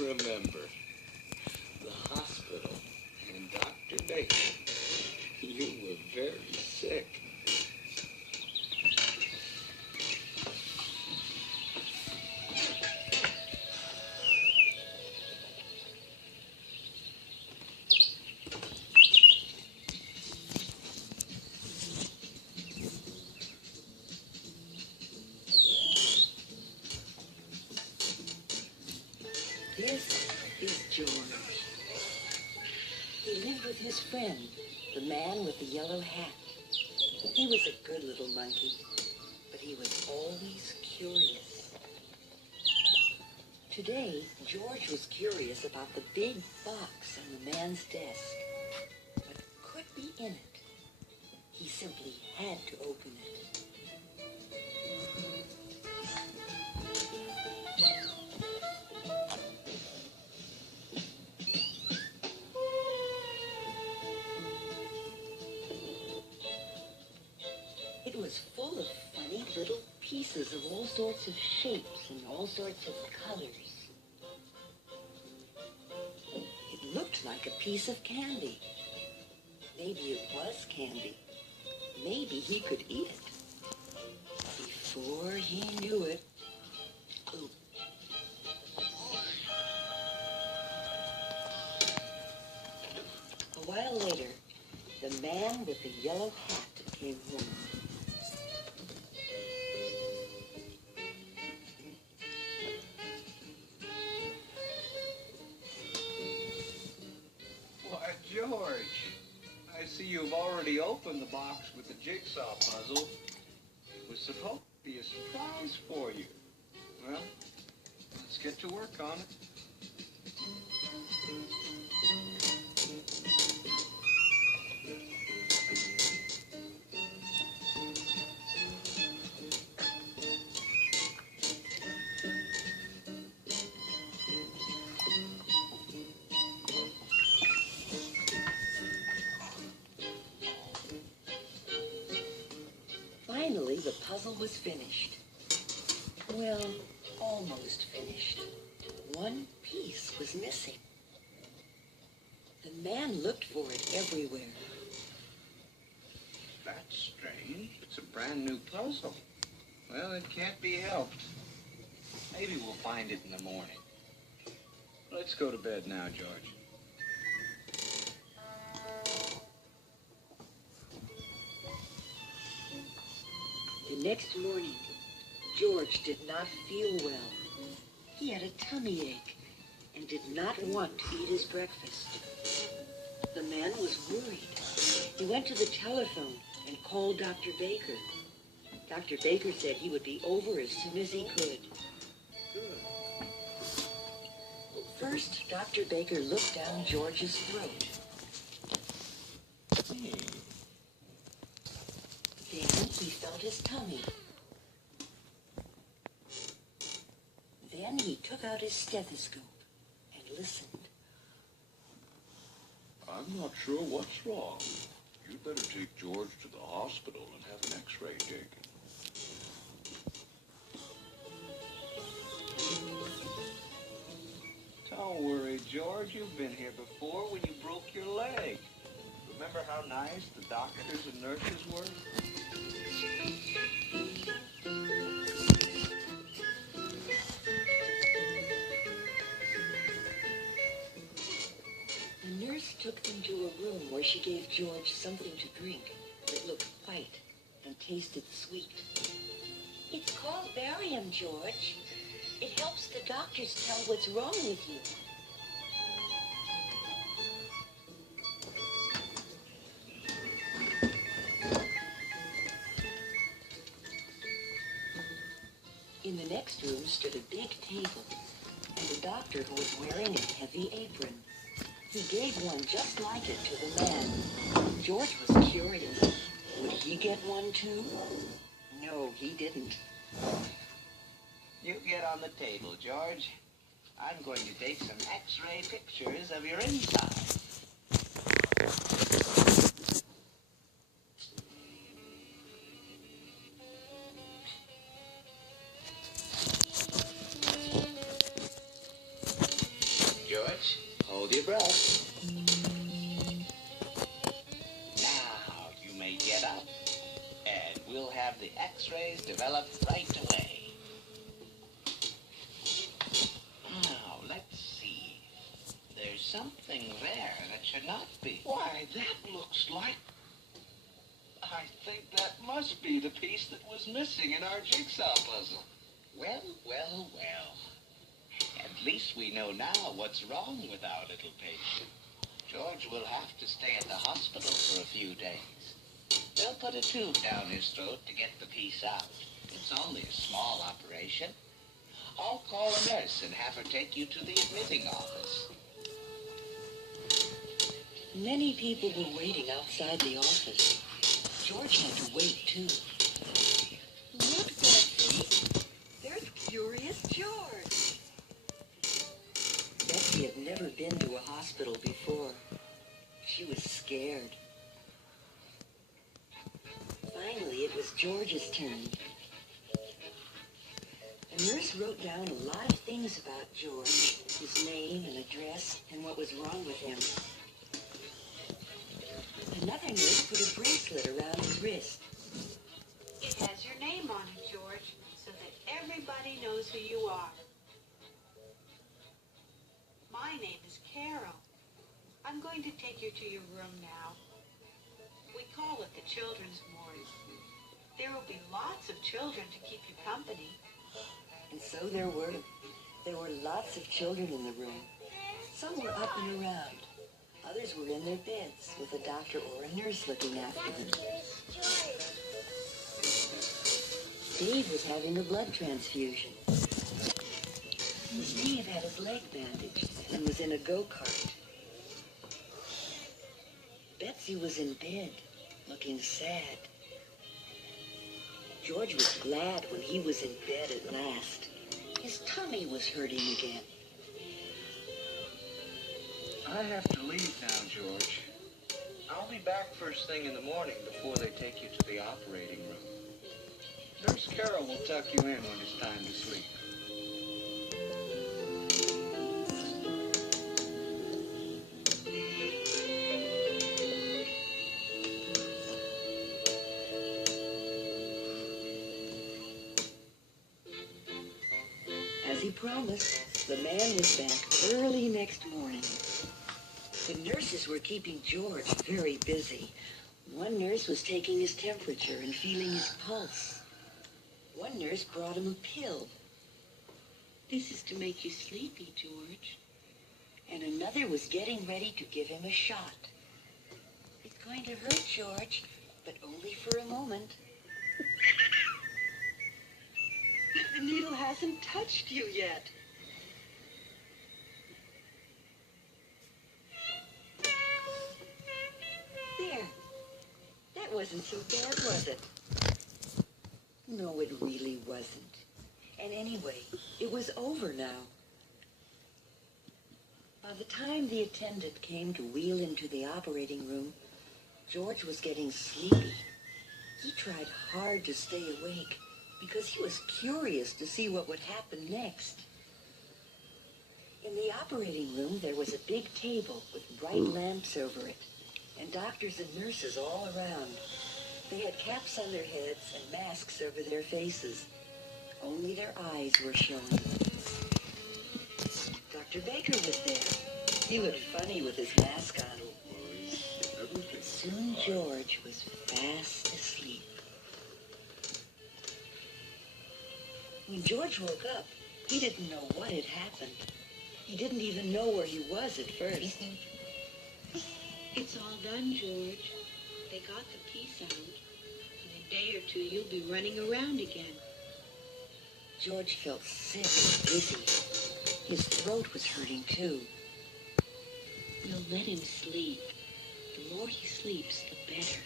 remember. The hospital and Dr. Baker. You were very sick. This is George. He lived with his friend, the man with the yellow hat. He was a good little monkey, but he was always curious. Today, George was curious about the big box on the man's desk. What could be in it? He simply had to open it. It was full of funny little pieces of all sorts of shapes and all sorts of colors. It looked like a piece of candy. Maybe it was candy. Maybe he could eat it. Before he knew it, ooh. A while later, the man with the yellow hat came home. Why, George, I see you've already opened the box with the jigsaw puzzle. It was supposed to be a surprise for you. Well, let's get to work on it. Finally, the puzzle was finished. Well, almost finished. One piece was missing. The man looked for it everywhere. That's strange. It's a brand new puzzle. Well, it can't be helped. Maybe we'll find it in the morning. Let's go to bed now, George. The next morning, George did not feel well. He had a tummy ache and did not want to eat his breakfast. The man was worried. He went to the telephone and called Dr. Baker. Dr. Baker said he would be over as soon as he could. Good. First, Dr. Baker looked down George's throat. Then he felt his tummy. Then he took out his stethoscope and listened. I'm not sure what's wrong. You'd better take George to the hospital and have an x-ray taken. Don't worry, George. You've been here before when you broke your leg. Remember how nice the doctors and nurses were? The nurse took them to a room where she gave George something to drink that looked white and tasted sweet. It's called barium, George. It helps the doctors tell what's wrong with you. In the next room stood a big table and a doctor who was wearing a heavy apron. He gave one just like it to the man. George was curious. Would he get one too? No, he didn't. You get on the table, George. I'm going to take some x-ray pictures of your insides. George. Hold your breath. Now you may get up, and we'll have the x-rays developed right away. Now, let's see. There's something there that should not be. Why, that looks like... I think that must be the piece that was missing in our jigsaw puzzle. Well, well, well. At least we know now what's wrong with our little patient. George will have to stay at the hospital for a few days. They'll put a tube down his throat to get the piece out. It's only a small operation. I'll call a nurse and have her take you to the admitting office. Many people were waiting outside the office. George had to wait, too. Look, Betsy. There's Curious George. Betsy had never been to a hospital before. She was scared. Finally, it was George's turn. The nurse wrote down a lot of things about George, his name and address, and what was wrong with him. Another nurse put a bracelet around his wrist. It has your name on it, George, so that everybody knows who you are. My name is Carol. I'm going to take you to your room now. We call it the children's ward. There will be lots of children to keep you company. And so there were. There were lots of children in the room. Some were up and around. Others were in their beds with a doctor or a nurse looking after them. Dave was having a blood transfusion. Steve had his leg bandaged and was in a go-kart. Betsy was in bed, looking sad. George was glad when he was in bed at last. His tummy was hurting again. I have to leave now, George. I'll be back first thing in the morning before they take you to the operating room. Nurse Carol will tuck you in when it's time to sleep. As he promised, the man was back early next morning. The nurses were keeping George very busy. One nurse was taking his temperature and feeling his pulse. One nurse brought him a pill. This is to make you sleepy, George. And another was getting ready to give him a shot. It's going to hurt, George, but only for a moment. The needle hasn't touched you yet. There. That wasn't so bad, was it? No, it really wasn't. And anyway, it was over now. By the time the attendant came to wheel him to the operating room, George was getting sleepy. He tried hard to stay awake because he was curious to see what would happen next. In the operating room, there was a big table with bright lamps over it, and doctors and nurses all around. They had caps on their heads and masks over their faces. Only their eyes were showing. Dr. Baker was there. He looked funny with his mask on. Soon George was fast asleep. When George woke up, he didn't know what had happened. He didn't even know where he was at first. It's all done, George. They got the piece out. In a day or two, you'll be running around again. George felt sick and dizzy. His throat was hurting, too. We'll let him sleep. The more he sleeps, the better.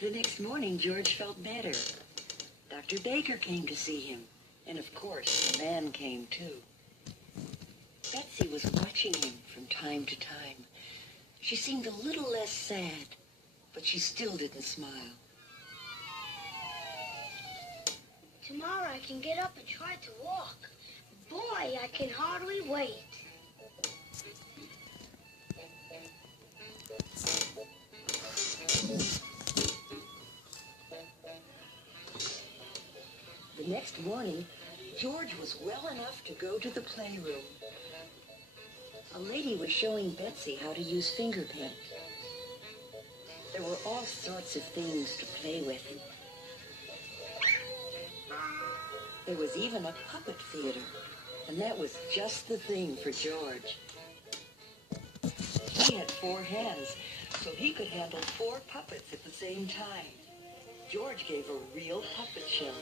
The next morning, George felt better. Dr. Baker came to see him. And of course, the man came too. Betsy was watching him from time to time. She seemed a little less sad, but she still didn't smile. Tomorrow I can get up and try to walk. Boy, I can hardly wait. The next morning, George was well enough to go to the playroom. A lady was showing Betsy how to use finger paint. There were all sorts of things to play with. There was even a puppet theater, and that was just the thing for George. He had 4 hands, so he could handle 4 puppets at the same time. George gave a real puppet show.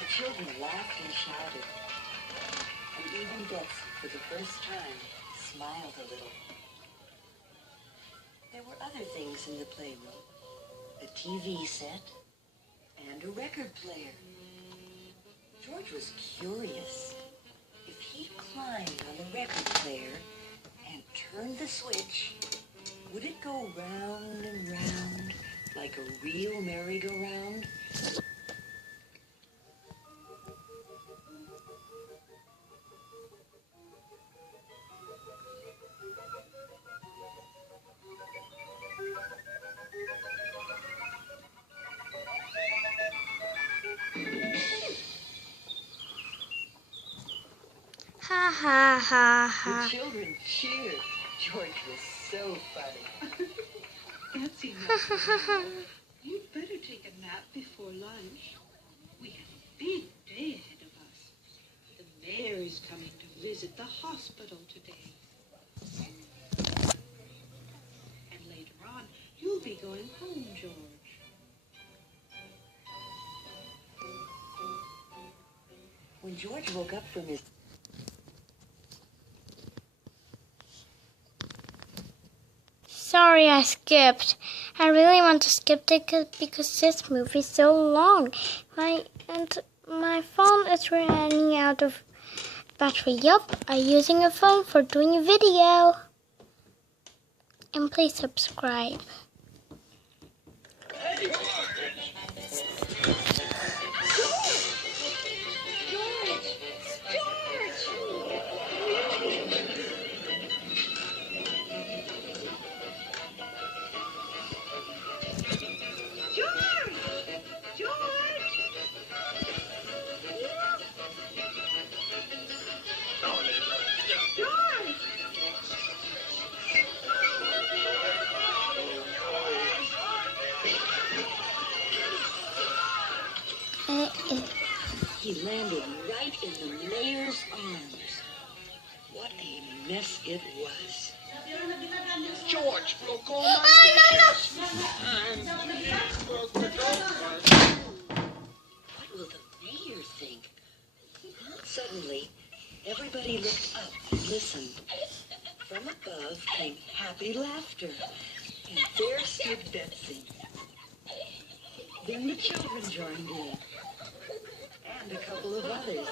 The children laughed and shouted, and even Betsy, for the first time, smiled a little. There were other things in the playroom, a TV set and a record player. George was curious. If he climbed on the record player and turned the switch, would it go round and round like a real merry-go-round? Ha ha ha The ha. children cheered. George was so funny. Betsy, you'd better take a nap before lunch. We have a big day ahead of us. The mayor is coming to visit the hospital today. And later on, you'll be going home, George. When George woke up from his... Sorry I skipped. I really want to skip it because this movie is so long. My phone is running out of battery. Yup, I'm using a phone for doing a video. And please subscribe. He landed right in the mayor's arms. What a mess it was. George broke all my dishes. What will the mayor think? Suddenly, everybody looked up and listened. From above came happy laughter, and there stood Betsy. Then the children joined in, and a couple of others.